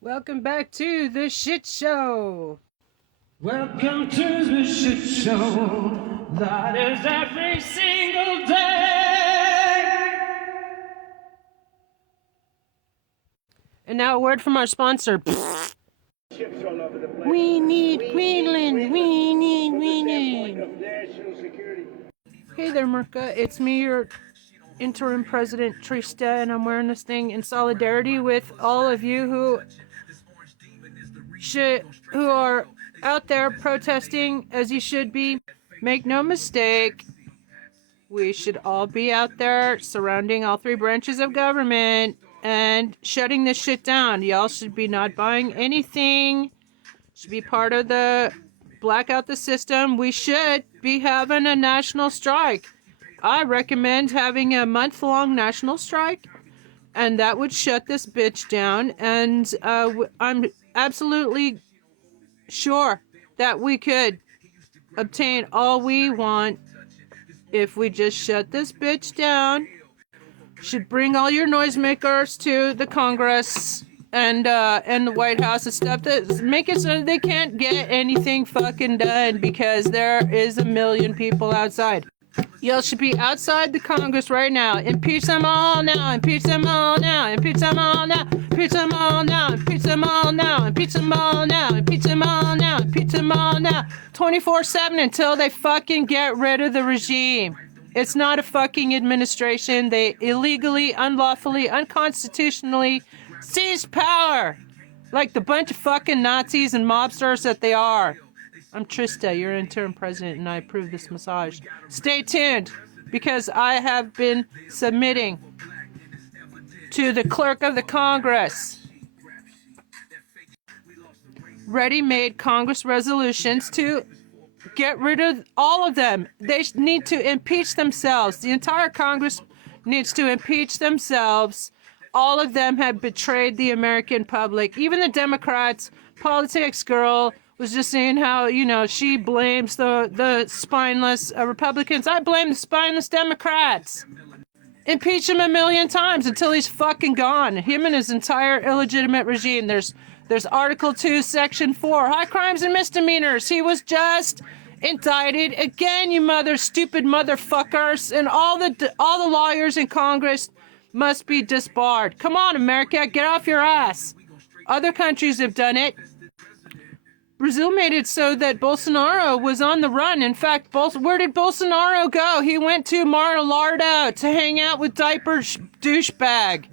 Welcome back to the Shit Show. Welcome to the Shit Show. That is every single day. And now a word from our sponsor. We need Greenland. We need Greenland. Hey there, Merca. It's me, your interim president, Trista, and I'm wearing this thing in solidarity with all of you who are out there protesting as you should be. Make no mistake, we should all be out there surrounding all three branches of government and shutting this shit down. Y'all should be not buying anything. Should be part of the blackout the system. We should be having a national strike. I recommend having a month-long national strike, and that would shut this bitch down. And I'm absolutely sure that we could obtain all we want if we just shut this bitch down. Should bring all your noisemakers to the Congress and the White House and stuff. That make it so they can't get anything fucking done because there is a million people outside. Y'all should be outside the Congress right now. Impeach them all now. Impeach them all now. Impeach them all now. Impeach them all now. Impeach them all now. Impeach them all now. Impeach them all now. Impeach them all now. 24/7 until they fucking get rid of the regime. It's not a fucking administration. They illegally, unlawfully, unconstitutionally seized power. Like the bunch of fucking Nazis and mobsters that they are. I'm Trista, your interim president, and I approve this massage. Stay tuned, because I have been submitting to the clerk of the Congress ready-made Congress resolutions to get rid of all of them. They need to impeach themselves. The entire Congress needs to impeach themselves. All of them have betrayed the American public. Even the Democrats, politics girl, was just saying how, she blames the spineless Republicans. I blame the spineless Democrats. Impeach him a million times until he's fucking gone. Him and his entire illegitimate regime. There's Article 2, Section 4, high crimes and misdemeanors. He was just indicted again, you stupid motherfuckers. And all the lawyers in Congress must be disbarred. Come on, America, get off your ass. Other countries have done it. Brazil made it so that Bolsonaro was on the run. In fact, where did Bolsonaro go? He went to Mar-a-Lago to hang out with diaper douchebag.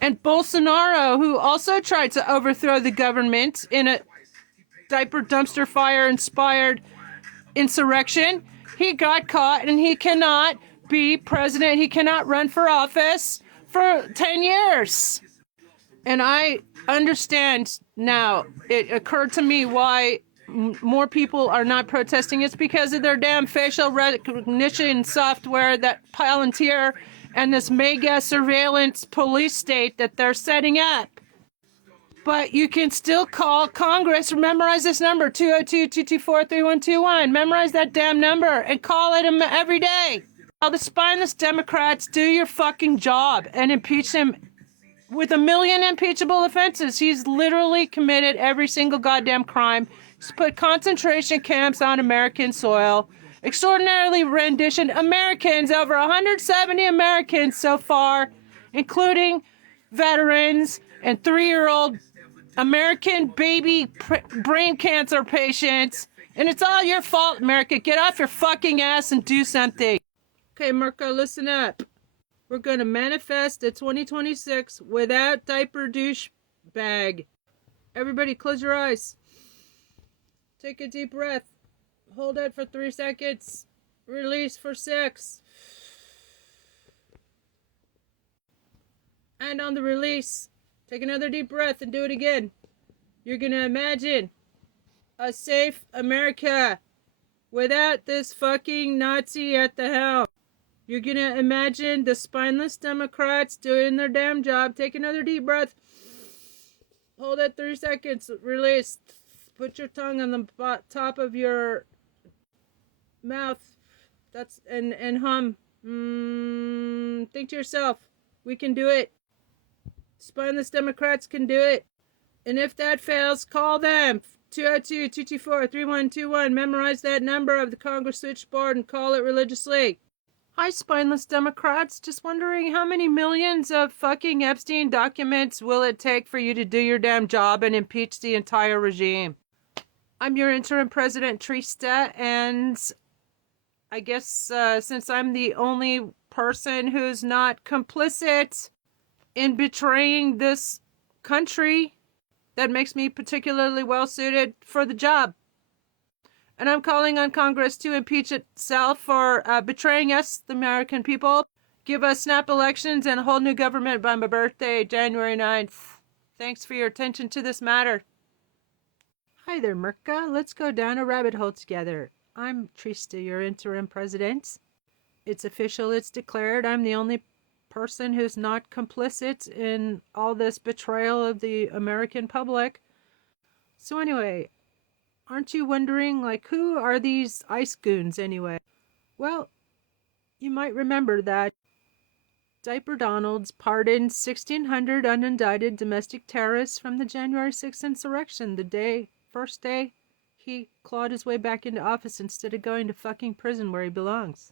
And Bolsonaro, who also tried to overthrow the government in a diaper dumpster fire-inspired insurrection, he got caught and he cannot be president. He cannot run for office for 10 years. And I understand now, it occurred to me why more people are not protesting. It's because of their damn facial recognition software, that Palantir, and this mega surveillance police state that they're setting up. But you can still call Congress. Memorize this number, 202-224-3121. Memorize that damn number and call it every day. All the spineless Democrats, do your fucking job and impeach him with a million impeachable offenses. He's literally committed every single goddamn crime. He's put concentration camps on American soil. Extraordinarily renditioned Americans, over 170 Americans so far, including veterans and 3-year-old American baby brain cancer patients. And it's all your fault, America. Get off your fucking ass and do something. Okay, Mirko, listen up. We're going to manifest a 2026 without diaper douche bag. Everybody close your eyes. Take a deep breath. Hold it for 3 seconds. Release for 6. And on the release, take another deep breath and do it again. You're going to imagine a safe America without this fucking Nazi at the helm. You're going to imagine the spineless Democrats doing their damn job. Take another deep breath. Hold it 3 seconds. Release. Put your tongue on the top of your mouth. And hum. Think to yourself, we can do it. Spineless Democrats can do it. And if that fails, call them. 202-224-3121. Memorize that number of the Congress switchboard and call it religiously. Hi, spineless Democrats. Just wondering how many millions of fucking Epstein documents will it take for you to do your damn job and impeach the entire regime? I'm your interim president, Trista, and I guess since I'm the only person who's not complicit in betraying this country, that makes me particularly well suited for the job. And I'm calling on Congress to impeach itself for betraying us, the American people. Give us snap elections and a whole new government by my birthday, January 9th. Thanks for your attention to this matter. Hi there, Merca. Let's go down a rabbit hole together. I'm Trista, your interim president. It's official, it's declared. I'm the only person who's not complicit in all this betrayal of the American public. So anyway, aren't you wondering, like, who are these ICE goons anyway? Well, you might remember that Diaper Donald's pardoned 1,600 unindicted domestic terrorists from the January 6th insurrection, the first day he clawed his way back into office instead of going to fucking prison where he belongs.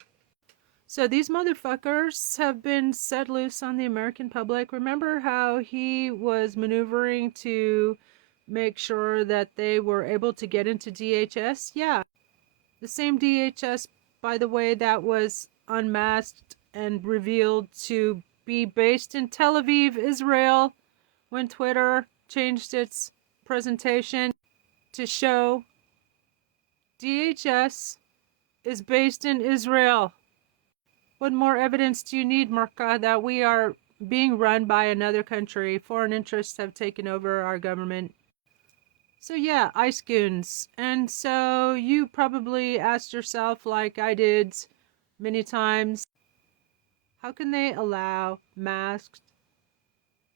So these motherfuckers have been set loose on the American public. Remember how he was maneuvering to make sure that they were able to get into DHS? Yeah. The same DHS, by the way, that was unmasked and revealed to be based in Tel Aviv, Israel, when Twitter changed its presentation to show DHS is based in Israel. What more evidence do you need, Merca, that we are being run by another country? Foreign interests have taken over our government. So yeah, ICE goons. And so you probably asked yourself, like I did many times, how can they allow masked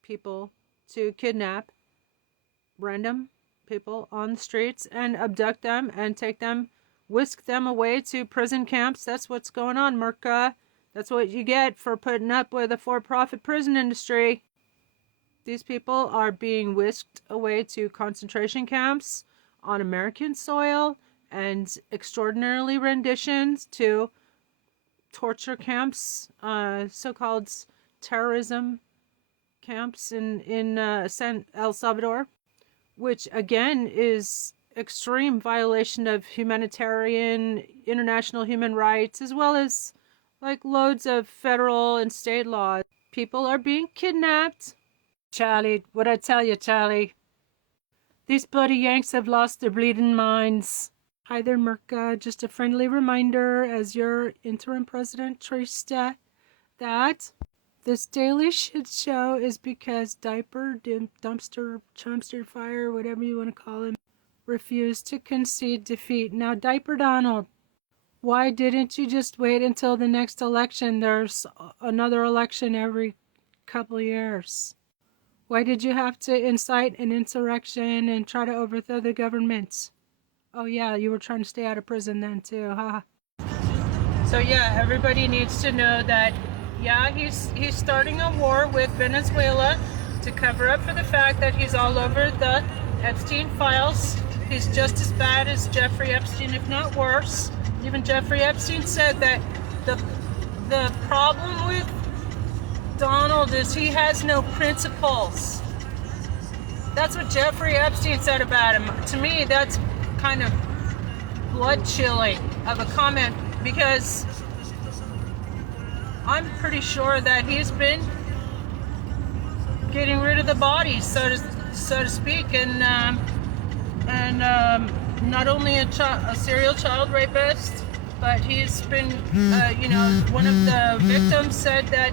people to kidnap random people on the streets and abduct them and take them, whisk them away to prison camps? That's what's going on, Merca. That's what you get for putting up with a for-profit prison industry. These people are being whisked away to concentration camps on American soil and extraordinarily renditions to torture camps, so-called terrorism camps in El Salvador, which again is extreme violation of humanitarian, international human rights, as well as like loads of federal and state laws. People are being kidnapped. Charlie, what I tell you, Charlie? These bloody Yanks have lost their bleeding minds. Hi there, Merca. Just a friendly reminder as your interim president, Trista, that this daily shit show is because Diaper, Dumpster, Chumpster Fire, whatever you want to call him, refused to concede defeat. Now, Diaper Donald, why didn't you just wait until the next election? There's another election every couple of years. Why did you have to incite an insurrection and try to overthrow the government? Oh yeah, you were trying to stay out of prison then too, huh? So yeah, everybody needs to know that, yeah, he's starting a war with Venezuela to cover up for the fact that he's all over the Epstein files. He's just as bad as Jeffrey Epstein, if not worse. Even Jeffrey Epstein said that the problem with Donald is he has no principles. That's what Jeffrey Epstein said about him. To me, that's kind of blood-chilling of a comment, because I'm pretty sure that he's been getting rid of the bodies, so to speak, and not only a serial child rapist, but he's been, one of the victims said that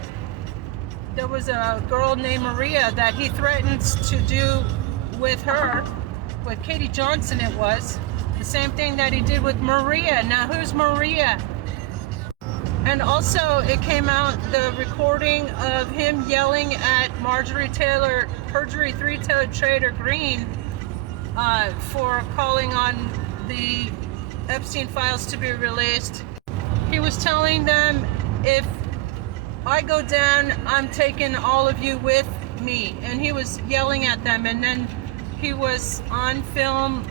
there was a girl named Maria that he threatened to do with her, with Katie Johnson it was, the same thing that he did with Maria. Now who's Maria? And also it came out, the recording of him yelling at Marjorie Taylor Trader Green for calling on the Epstein files to be released. He was telling them, if I go down, I'm taking all of you with me. And he was yelling at them. And then he was on film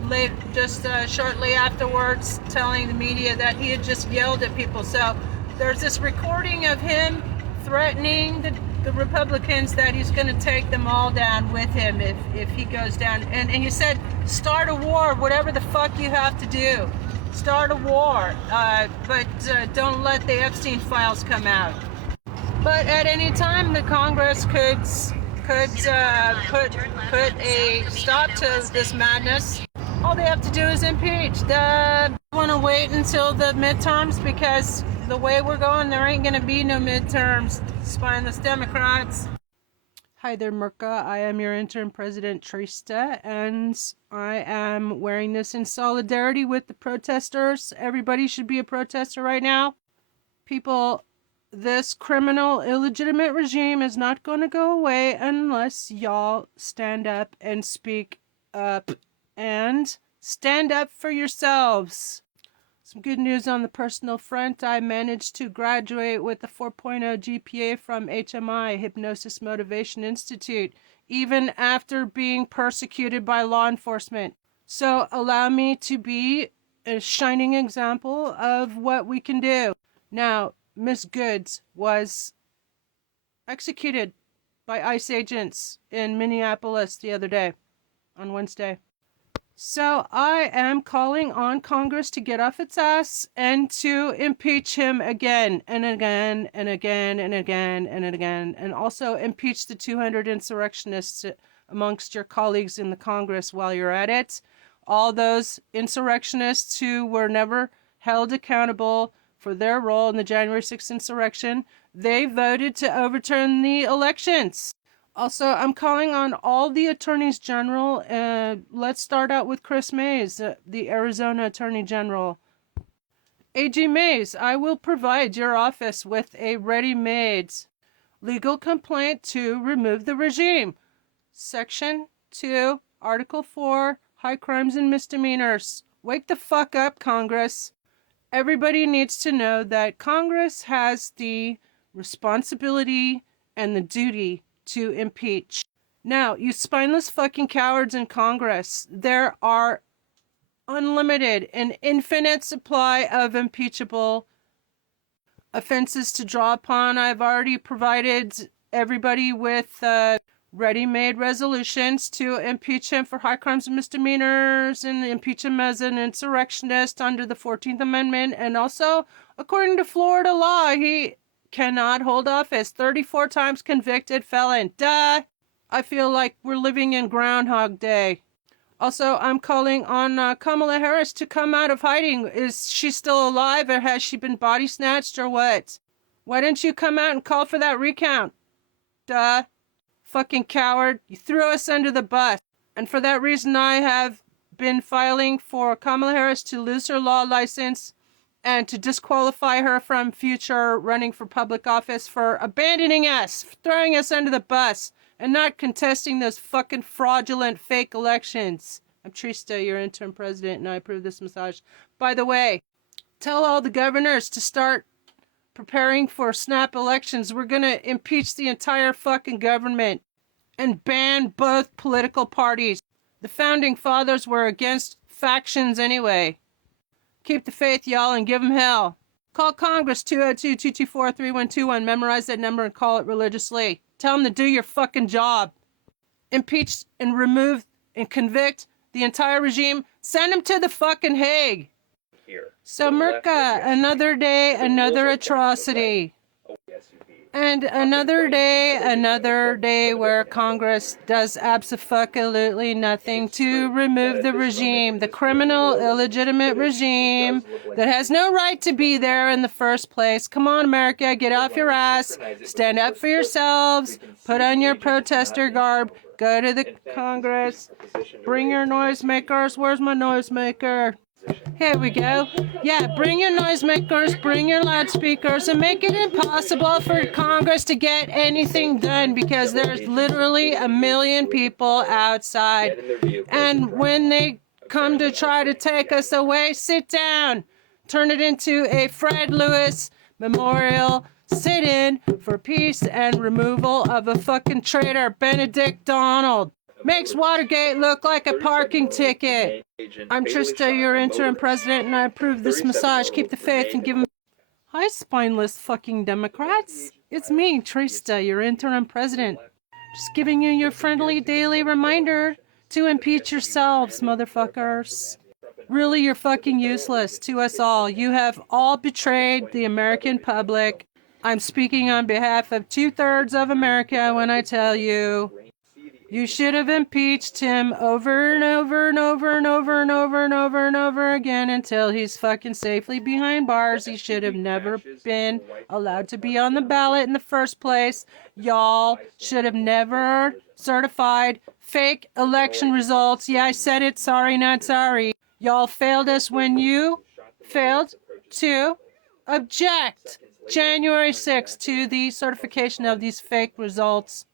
just shortly afterwards telling the media that he had just yelled at people. So there's this recording of him threatening the Republicans that he's going to take them all down with him if he goes down. And he said, start a war, whatever the fuck you have to do. Start a war, but don't let the Epstein files come out. But at any time, the Congress could put a stop to this madness. All they have to do is impeach. They want to wait until the midterms because the way we're going, there ain't going to be no midterms. Spineless Democrats. Hi there, Merca. I am your interim president, Trista, and I am wearing this in solidarity with the protesters. Everybody should be a protester right now. People, this criminal, illegitimate regime is not going to go away unless y'all stand up and speak up. And stand up for yourselves. Some good news on the personal front. I managed to graduate with a 4.0 GPA from HMI, Hypnosis Motivation Institute, even after being persecuted by law enforcement. So allow me to be a shining example of what we can do. Now, Miss Goods was executed by ICE agents in Minneapolis the other day, on Wednesday. So I am calling on Congress to get off its ass and to impeach him again and again and again and again and again, and also impeach the 200 insurrectionists amongst your colleagues in the Congress while you're at it. All those insurrectionists who were never held accountable for their role in the January 6th insurrection, they voted to overturn the elections. Also, I'm calling on all the attorneys general. Let's start out with Chris Mays, the Arizona Attorney General. AG Mays, I will provide your office with a ready-made legal complaint to remove the regime. Section 2, Article 4, High Crimes and Misdemeanors. Wake the fuck up, Congress. Everybody needs to know that Congress has the responsibility and the duty to impeach. Now, you spineless fucking cowards in Congress, there are unlimited and infinite supply of impeachable offenses to draw upon. I've already provided everybody with ready-made resolutions to impeach him for high crimes and misdemeanors and impeach him as an insurrectionist under the 14th Amendment. And also, according to Florida law, he cannot hold office. 34 times convicted felon. Duh! I feel like we're living in Groundhog Day. Also, I'm calling on Kamala Harris to come out of hiding. Is she still alive, or has she been body snatched, or what? Why didn't you come out and call for that recount? Duh. Fucking coward. You threw us under the bus. And for that reason, I have been filing for Kamala Harris to lose her law license and to disqualify her from future running for public office for abandoning us, for throwing us under the bus, and not contesting those fucking fraudulent fake elections. I'm Trista, your interim president, and I approve this massage. By the way, tell all the governors to start preparing for snap elections. We're gonna impeach the entire fucking government and ban both political parties. The founding fathers were against factions anyway. Keep the faith, y'all, and give them hell. Call Congress 202-224-3121. Memorize that number and call it religiously. Tell them to do your fucking job. Impeach and remove and convict the entire regime. Send them to the fucking Hague. So, Merca, another day, another atrocity. And another day where Congress does absolutely nothing to remove the regime, the criminal, illegitimate regime that has no right to be there in the first place. Come on, America, get off your ass, stand up for yourselves, put on your protester garb, go to the Congress, bring your noisemakers. Where's my noisemaker? Here we go. Yeah, bring your noisemakers, bring your loudspeakers, and make it impossible for Congress to get anything done because there's literally a million people outside. And when they come to try to take us away, sit down. Turn it into a Fred Lewis Memorial sit-in for peace and removal of a fucking traitor, Benedict Donald. makes Watergate look like a parking ticket. I'm Trista, your interim president, and I approve this massage. Keep the faith and give them... Hi, spineless fucking Democrats. It's me, Trista, your interim president. Just giving you your friendly daily reminder to impeach yourselves, motherfuckers. Really, you're fucking useless to us all. You have all betrayed the American public. I'm speaking on behalf of 2/3 of America when I tell you, you should have impeached him over and over and over and over and over and over and over again until he's fucking safely behind bars. He should have never been allowed to be on the ballot in the first place. Y'all should have never certified fake election results. Yeah, I said it. Sorry, not sorry. Y'all failed us when you failed to object January 6th to the certification of these fake results.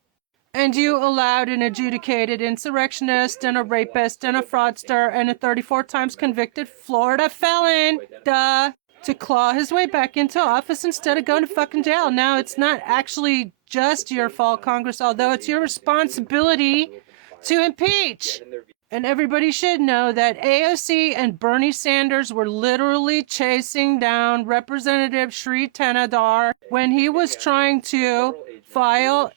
And you allowed an adjudicated insurrectionist and a rapist and a fraudster and a 34 times convicted Florida felon, to claw his way back into office instead of going to fucking jail. Now, it's not actually just your fault, Congress, although it's your responsibility to impeach. And everybody should know that AOC and Bernie Sanders were literally chasing down Representative Shri Thanedar when he was trying to file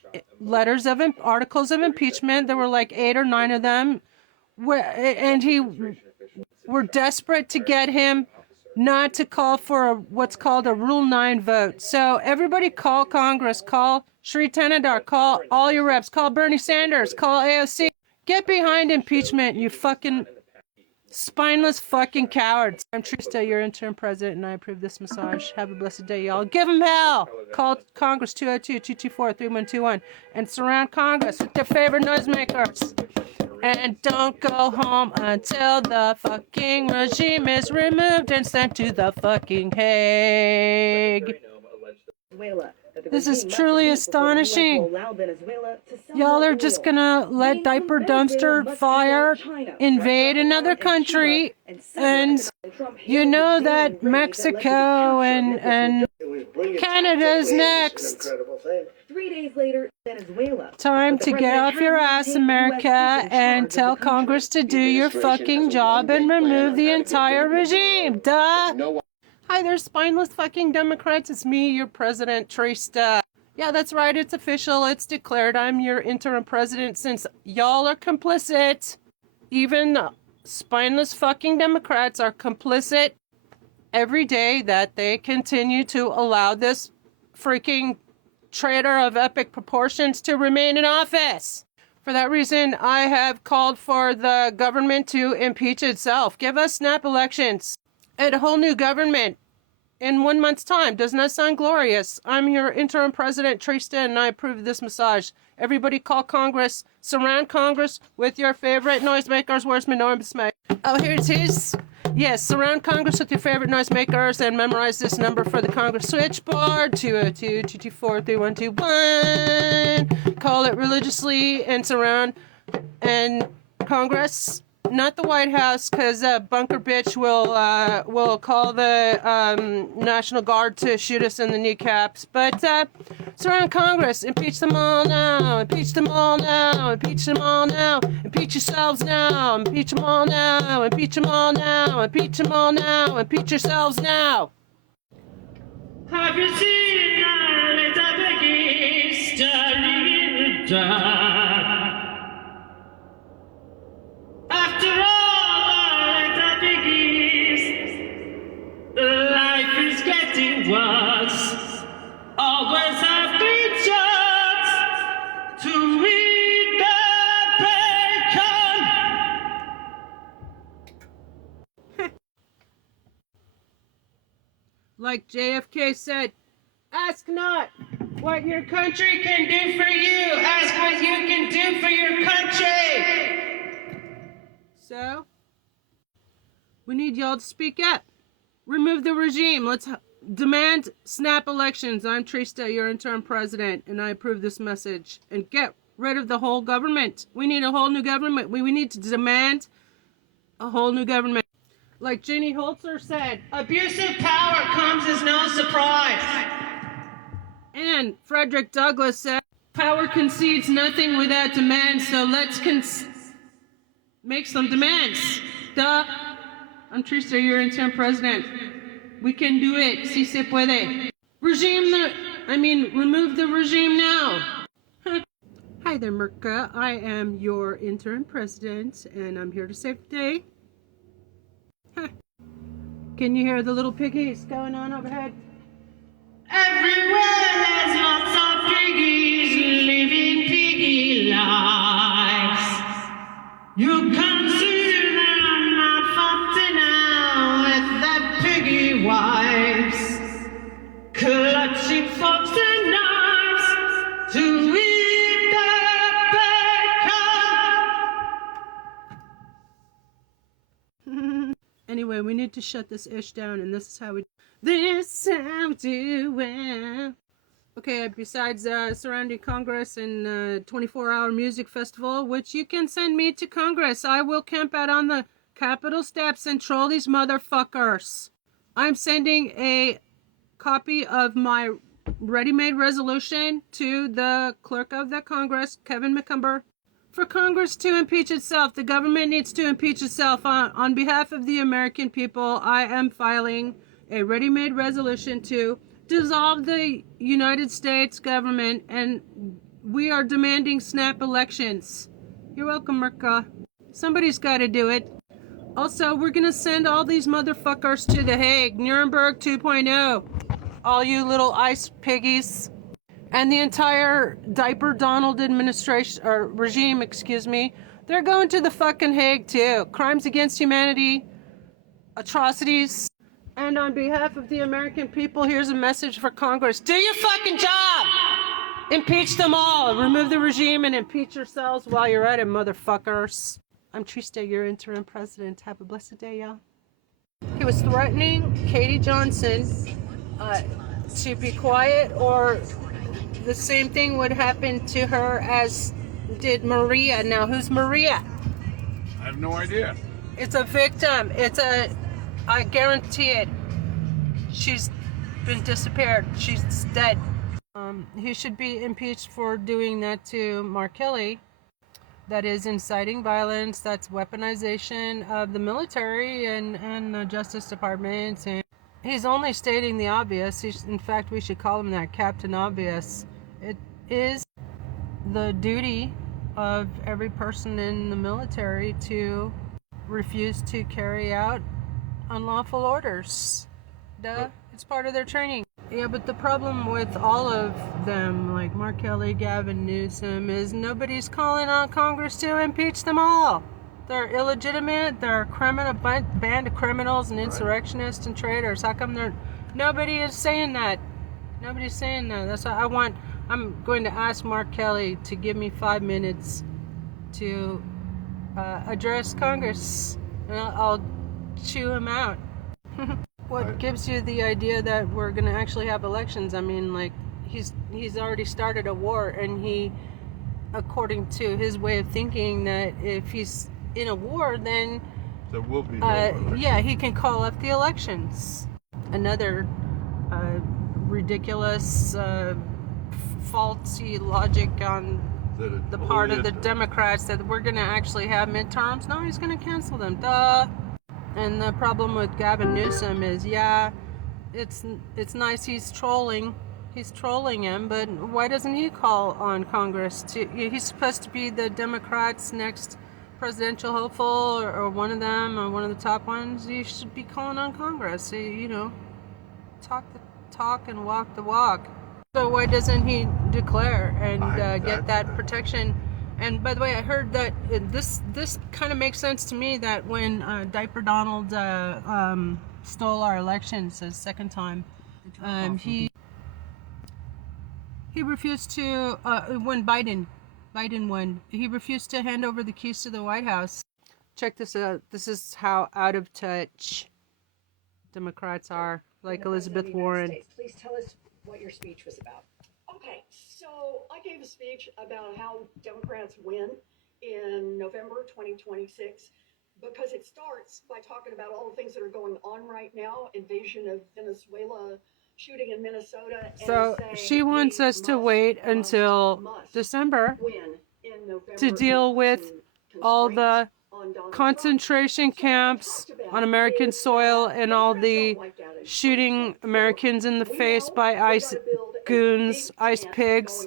articles of impeachment. There were like 8 or 9 of them. And were desperate to get him not to call for what's called a Rule 9 vote. So everybody call Congress, call Shri Thanedar, call all your reps, call Bernie Sanders, call AOC. Get behind impeachment, you fucking spineless fucking cowards. I'm Trista, your interim president, and I approve this massage. Have a blessed day, y'all. Give them hell! Call Congress 202-224-3121 and surround Congress with their favorite noisemakers. And don't go home until the fucking regime is removed and sent to the fucking Hague. This is truly astonishing. Y'all are just gonna let diaper dumpster fire invade another country, and you know that Mexico and Canada's next. 3 days later, Venezuela. Time to get off your ass, America, and tell Congress to do your fucking job and remove the entire regime. Duh! Hi there, spineless fucking Democrats. It's me, your president, Trista. Yeah, that's right. It's official. It's declared. I'm your interim president since y'all are complicit. Even spineless fucking Democrats are complicit every day that they continue to allow this freaking traitor of epic proportions to remain in office. For that reason, I have called for the government to impeach itself. Give us snap elections and a whole new government in 1 month's time. Doesn't that sound glorious? I'm your interim president, Trista, and I approve this massage. Everybody call Congress. Surround Congress with your favorite noisemakers. Where's my noise? Oh, here it is. Yes, surround Congress with your favorite noisemakers and memorize this number for the Congress switchboard, 202-224-3121. Call it religiously and surround and Congress. Not the White House, because bunker bitch will call the National Guard to shoot us in the kneecaps. But surround Congress, impeach them all now, impeach them all now, impeach them all now, impeach yourselves now, impeach them all now, impeach them all now, impeach them all now, impeach yourselves now. Have you seen our little piggy standing in the dark? After all our little piggies, life is getting worse. Always have green shirts to eat the bacon. Like JFK said, ask not what your country can do for you, ask what you can do for your country. So, we need y'all to speak up. Remove the regime. Let's demand snap elections. I'm Trista, your interim president, and I approve this message. And get rid of the whole government. We need a whole new government. We need to demand a whole new government. Like Ginny Holzer said, abusive power comes as no surprise. And Frederick Douglass said, power concedes nothing without demand, so let's make some demands. Duh. I'm Trista, your interim president. We can do it. Si se puede. Remove the regime now. Hi there, Merca. I am your interim president, and I'm here to save the day. Can you hear the little piggies going on overhead? Everywhere there's lots of piggies living piggy lives. You can see them not fucking out with their piggy wives, clutching forks and knives to eat their bacon. Anyway, we need to shut this ish down, and this is how we do it. Okay, besides surrounding Congress and 24-hour music festival, which you can send me to Congress, I will camp out on the Capitol steps and troll these motherfuckers. I'm sending a copy of my ready-made resolution to the clerk of the Congress, Kevin McCumber. For Congress to impeach itself, the government needs to impeach itself. On behalf of the American people, I am filing a ready-made resolution to dissolve the United States government, and we are demanding snap elections. You're welcome, Merca. Somebody's got to do it. Also, we're going to send all these motherfuckers to The Hague, Nuremberg 2.0. All you little ice piggies. And the entire diaper Donald administration, or regime, they're going to the fucking Hague too. Crimes against humanity, atrocities. And on behalf of the American people, here's a message for Congress. Do your fucking job! Impeach them all. Remove the regime and impeach yourselves while you're at it, motherfuckers. I'm Trista, your interim president. Have a blessed day, y'all. He was threatening Katie Johnson to be quiet, or the same thing would happen to her as did Maria. Now, who's Maria? I have no idea. It's a victim. I guarantee it. She's been disappeared. She's dead. He should be impeached for doing that to Mark Kelly. That is inciting violence. That's weaponization of the military and the Justice Department. And he's only stating the obvious. In fact, we should call him that, Captain Obvious. It is the duty of every person in the military to refuse to carry out unlawful orders. Duh, it's part of their training. Yeah, but the problem with all of them, like Mark Kelly, Gavin Newsom, is nobody's calling on Congress to impeach them all. They're illegitimate, they're a band of criminals and insurrectionists and traitors. How come nobody is saying that? Nobody's saying that. That's what I'm going to ask Mark Kelly to give me 5 minutes to address Congress, and I'll chew him out. What gives you the idea that we're going to actually have elections? I mean, like, he's already started a war, and he, according to his way of thinking, that if he's in a war, then There will be no election. yeah, he can call up the elections. Another ridiculous, faulty logic on the part of the Democrats that we're going to actually have midterms. No, he's going to cancel them. Duh. And the problem with Gavin Newsom is, yeah, it's nice he's trolling him, but why doesn't he call on Congress to? He's supposed to be the Democrats' next presidential hopeful, or one of them, or one of the top ones. He should be calling on Congress. Talk the talk and walk the walk. So why doesn't he declare and get that protection? And by the way, I heard that this kind of makes sense to me, that when Diaper Donald stole our elections a second time, he refused to, when Biden won, he refused to hand over the keys to the White House. Check this out. This is how out of touch Democrats are, like Elizabeth Warren. Please tell us what your speech was about. Okay, so I gave a speech about how Democrats win in November 2026, because it starts by talking about all the things that are going on right now, invasion of Venezuela, shooting in Minnesota. So she wants us to wait until December win in November to deal with all the on Donald concentration camps on American soil and all the shooting Americans in the face by ICE goons, ICE pigs.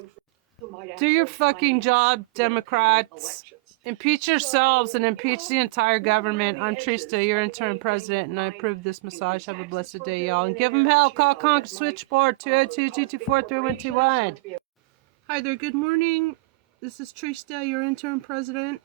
Do your fucking job, Democrats. Impeach yourselves and impeach the entire government. I'm Trista, your interim president, and I approve this massage. Have a blessed day, y'all. And give them hell. Call Congress switchboard 202-224-3121. Hi there, good morning. This is Trista, your interim president.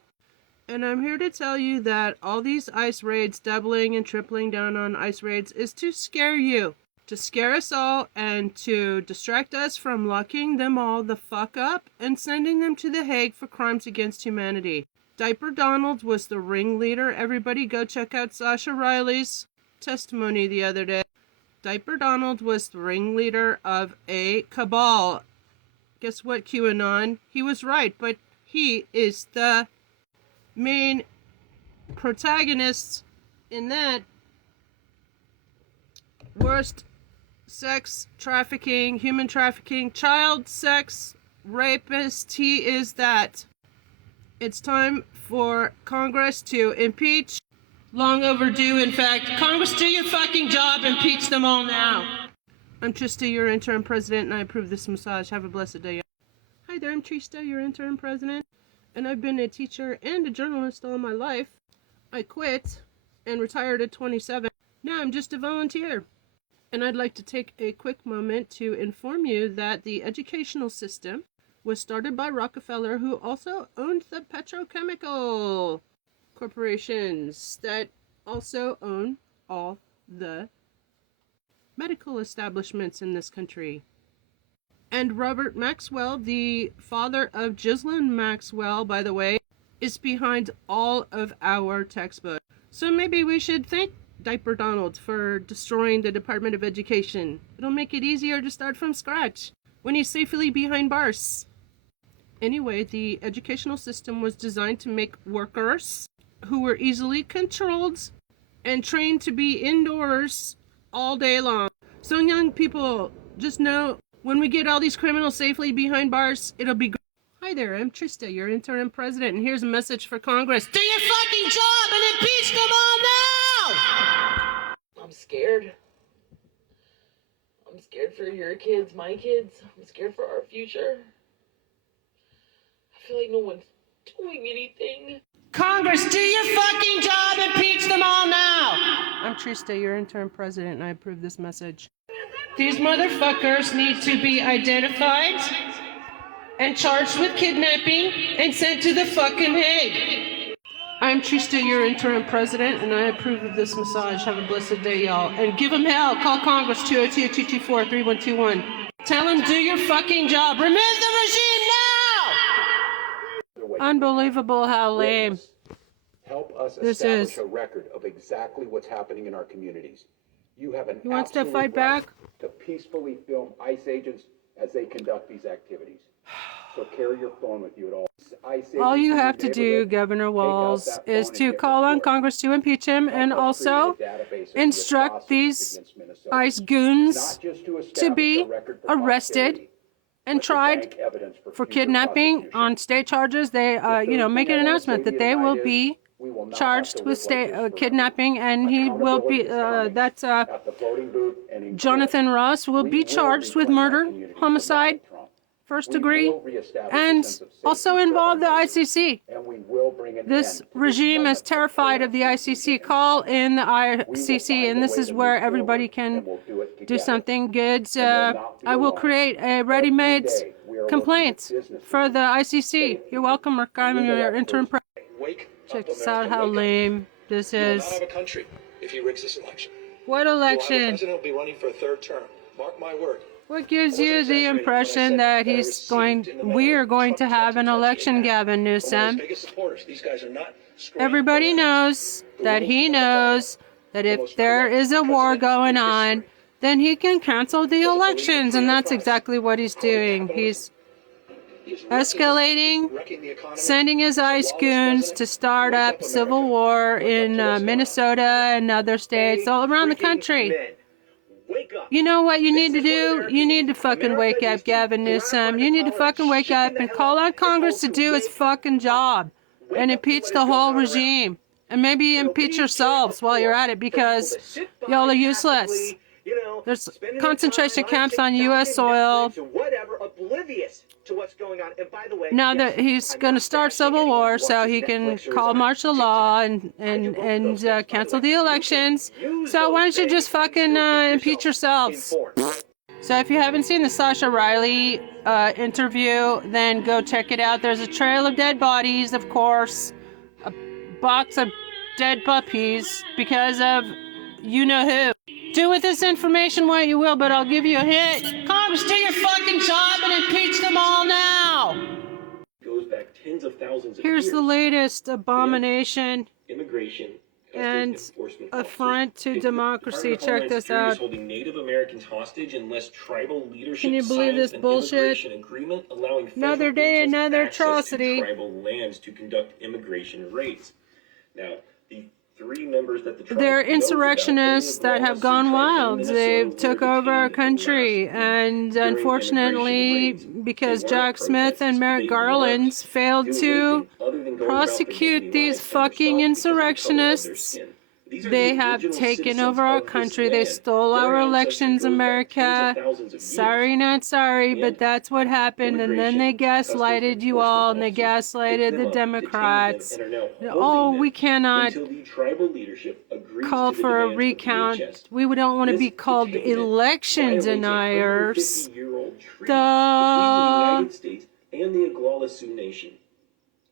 And I'm here to tell you that all these ICE raids, doubling and tripling down on ICE raids, is to scare you. To scare us all and to distract us from locking them all the fuck up and sending them to The Hague for crimes against humanity. Diaper Donald was the ringleader. Everybody go check out Sasha Riley's testimony the other day. Diaper Donald was the ringleader of a cabal. Guess what, QAnon? He was right, but he is the main protagonist in that worst sex trafficking, human trafficking, child sex rapist. He is that. It's time for Congress to impeach. Long overdue, in fact. Congress, do your fucking job. Impeach them all now. I'm Trista, your interim president, and I approve this massage. Have a blessed day. Hi there, I'm Trista, your interim president, and I've been a teacher and a journalist all my life. I quit and retired at 27. Now I'm just a volunteer. And I'd like to take a quick moment to inform you that the educational system was started by Rockefeller, who also owned the petrochemical corporations that also own all the medical establishments in this country. And Robert Maxwell, the father of Ghislaine Maxwell, by the way, is behind all of our textbooks. So maybe we should thank Diaper Donald for destroying the Department of Education. It'll make it easier to start from scratch when he's safely behind bars. Anyway, the educational system was designed to make workers who were easily controlled and trained to be indoors all day long. So young people, just know, when we get all these criminals safely behind bars, it'll be great. Hi there, I'm Trista, your interim president, and here's a message for Congress. Do your fucking job and impeach them all now! I'm scared. I'm scared for your kids, my kids. I'm scared for our future. I feel like no one's doing anything. Congress, do your fucking job, impeach them all now! I'm Trista, your interim president, and I approve this message. These motherfuckers need to be identified and charged with kidnapping and sent to the fucking Hague. I'm Trista, your interim president, and I approve of this massage. Have a blessed day, y'all. And give them hell. Call Congress 202-224-3121. Tell them do your fucking job. Remove the regime now! Unbelievable how lame. Help us This establish is. a record of exactly what's happening in our communities. You have an He wants to absolute fight right back? to peacefully film ICE agents as they conduct these activities. So carry your phone with you at all. ICE All agents you in have your to do, neighborhood, Governor take out Walls, that is phone and to get call on reported. Congress to impeach him and Help us also create a database of the instruct atrocities these against Minnesota. ICE goons Not just to to establish be a record for arrested posterity, and but to tried bank evidence for future kidnapping prosecution. on state charges. They, The third make thing an I wanna announcement say to that you they will tonight be is we will not have charged to with live state like this forever. kidnapping, and he will be. Accountability is That's coming at the voting booth and in court. Jonathan Ross will We be charged with reclaim our murder, community from homicide, Donald Trump. first We degree, will reestablish a and sense of safety also for involve the our neighbors, ICC. and we will bring an This end to regime moment is terrified of the ICC. Call in the ICC, and this is where everybody can do something good. I will create a ready-made complaint for the ICC. You're welcome, Rick. I'm your interim president. Wake Check up, this out, America, how wake up. lame this You will not is. have a country if he rigs this election. What You will have a election? president who will be running for a third term. Mark my word. What gives you the impression that we are going to have an election, Gavin One of his Newsom? biggest supporters. These guys are not screwing Everybody around. knows that he knows that if there is a war going on, then he can cancel the elections, and that's exactly what he's doing. He's escalating, sending his ICE goons to start up civil war in Minnesota and other states all around the country. You know what you need to do? You need to fucking wake up, Gavin Newsom. You need to fucking wake up and call on Congress to do its fucking job and impeach the whole regime. And maybe impeach yourselves while you're at it, because y'all are useless. There's concentration camps on U.S. soil. Now that he's going to start civil war so he can call martial law and cancel the elections. So why don't you just fucking impeach yourselves? So if you haven't seen the Sasha Riley interview, then go check it out. There's a trail of dead bodies, of course. A box of dead puppies because of you-know-who. Do with this information what you will, but I'll give you a hint. Congress, do your fucking job and impeach them all now. Goes back tens of thousands of Here's years. the latest abomination Immigration and affront to democracy. Check this out. Holding Native Americans hostage unless tribal leadership Can you believe this signs an bullshit? immigration agreement allowing Another federal day, agents another access to atrocity. tribal lands to conduct immigration raids. Now, the three members that the tribe They're knows about insurrectionists bringing that have lawless gone tribes in wild. Minnesota They've were took over our detained country, last and during unfortunately, immigration raids. because They weren't Jack Smith protests, and Merrick they Garland weren't failed doing to anything other than going about their prosecute daily these lives and their fucking stuff because of the color of their insurrectionists, skin. These are they the have original taken citizens over our of this country. They land. stole Their our ancestry elections, goes back America. tens of thousands of years. Sorry, not sorry, but And that's what happened. And then they immigration, gaslighted you all, and they gaslighted the Democrats. Oh, we cannot call for a recount. We don't want to be called election deniers. Between the United States and the Oglala Sioux Nation.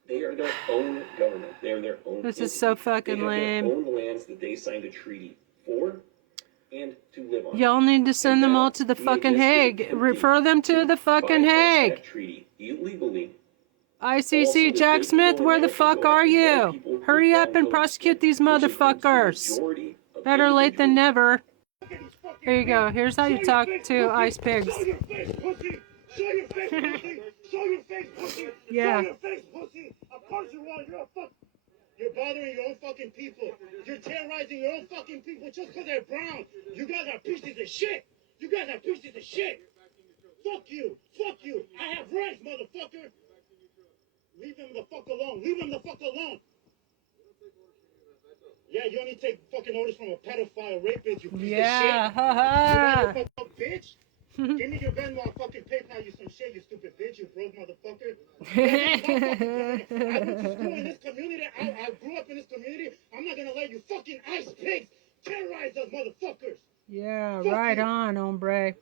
They are their own government. They are their own This is entity. so fucking they have lame. Their own lands that they signed a treaty for and to live on. Y'all need to send them all to the fucking Hague. Refer them to the fucking Hague. ICC, Jack Smith, where the fuck are you? Hurry up and prosecute these motherfuckers. Better late than never. Here you go. Here's how you talk to ice pigs. Show your face, pussy! Show your face, pussy! Show your face, pussy! Yeah. Show your face, pussy! Of course you are. You're a fuck. You're bothering your own fucking people. You're terrorizing your own fucking people just because they're brown. You guys are pieces of shit. You guys are pieces of shit. Fuck you. Fuck you. I have rights, motherfucker. Leave them the fuck alone. Leave them the fuck alone. Yeah, you only take fucking orders from a pedophile rapist, you piece of shit. Yeah, You haha. motherfucker bitch. Give me your Venmo, I'll fucking PayPal you some shit, you stupid bitch, you broke motherfucker. I went to school in this community, I grew up in this community. I'm not gonna let you fucking ice pigs terrorize us motherfuckers. Yeah, Fuck right you. on, hombre.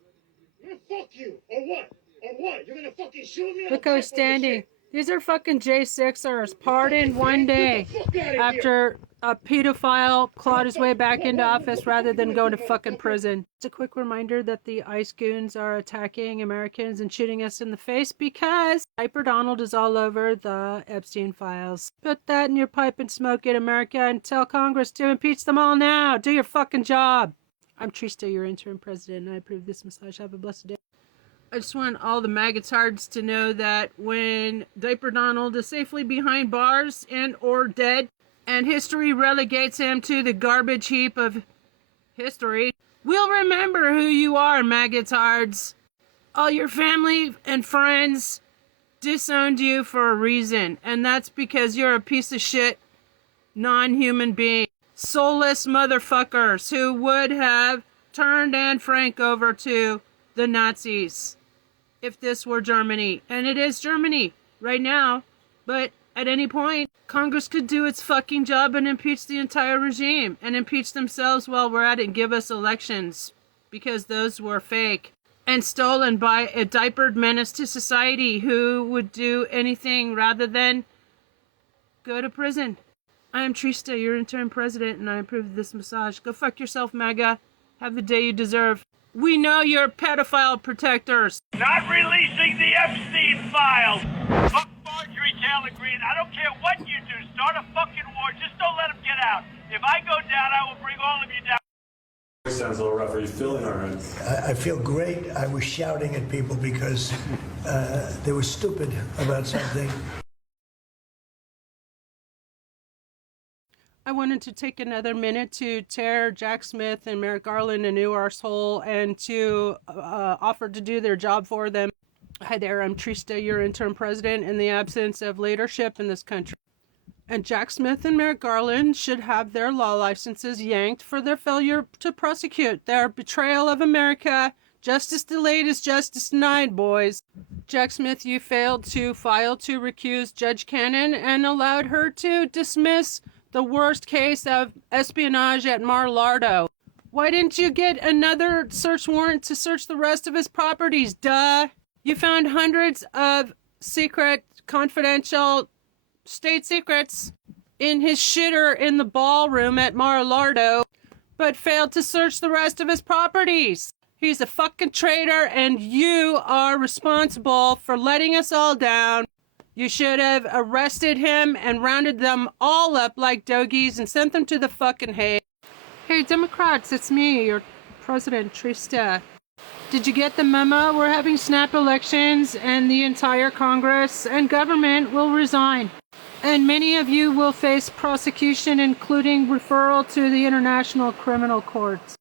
Man, fuck you. Or what? Or what? You're gonna fucking shoot me? Look who's standing. These are fucking J6ers. Pardoned one day after a pedophile clawed his way back into office rather than going to fucking prison. It's a quick reminder that the ICE goons are attacking Americans and shooting us in the face because Diaper Donald is all over the Epstein files. Put that in your pipe and smoke it, America, and tell Congress to impeach them all now. Do your fucking job. I'm Trista, your interim president, and I approve this massage. Have a blessed day. I just want all the maggotards to know that when Diaper Donald is safely behind bars and or dead, and history relegates him to the garbage heap of history, we'll remember who you are, maggotards. All your family and friends disowned you for a reason, and that's because you're a piece of shit, non-human being. Soulless motherfuckers who would have turned Anne Frank over to the Nazis. If this were Germany, and it is Germany right now, but at any point, Congress could do its fucking job and impeach the entire regime and impeach themselves while we're at it and give us elections because those were fake and stolen by a diapered menace to society who would do anything rather than go to prison. I am Trista, your interim president, and I approve of this massage. Go fuck yourself, MAGA. Have the day you deserve. We know you're pedophile protectors. Not releasing the Epstein files. Fuck Marjorie Taylor Greene. I don't care what you do. Start a fucking war. Just don't let them get out. If I go down, I will bring all of you down. Sounds a little rough. Are you feeling all right? I feel great. I was shouting at people because they were stupid about something. I wanted to take another minute to tear Jack Smith and Merrick Garland a new arsehole and to offer to do their job for them. Hi there, I'm Trista, your interim president, in the absence of leadership in this country. And Jack Smith and Merrick Garland should have their law licenses yanked for their failure to prosecute. Their betrayal of America. Justice delayed is justice denied, boys. Jack Smith, you failed to file to recuse Judge Cannon and allowed her to dismiss the worst case of espionage at Mar-a-Lago. Why didn't you get another search warrant to search the rest of his properties? Duh. You found hundreds of secret, confidential state secrets in his shitter in the ballroom at Mar-a-Lago, but failed to search the rest of his properties. He's a fucking traitor, and you are responsible for letting us all down. You should have arrested him and rounded them all up like doggies and sent them to the fucking Hague. Hey, Democrats, it's me, your president, Trista. Did you get the memo? We're having snap elections, and the entire Congress and government will resign. And many of you will face prosecution, including referral to the International Criminal Courts.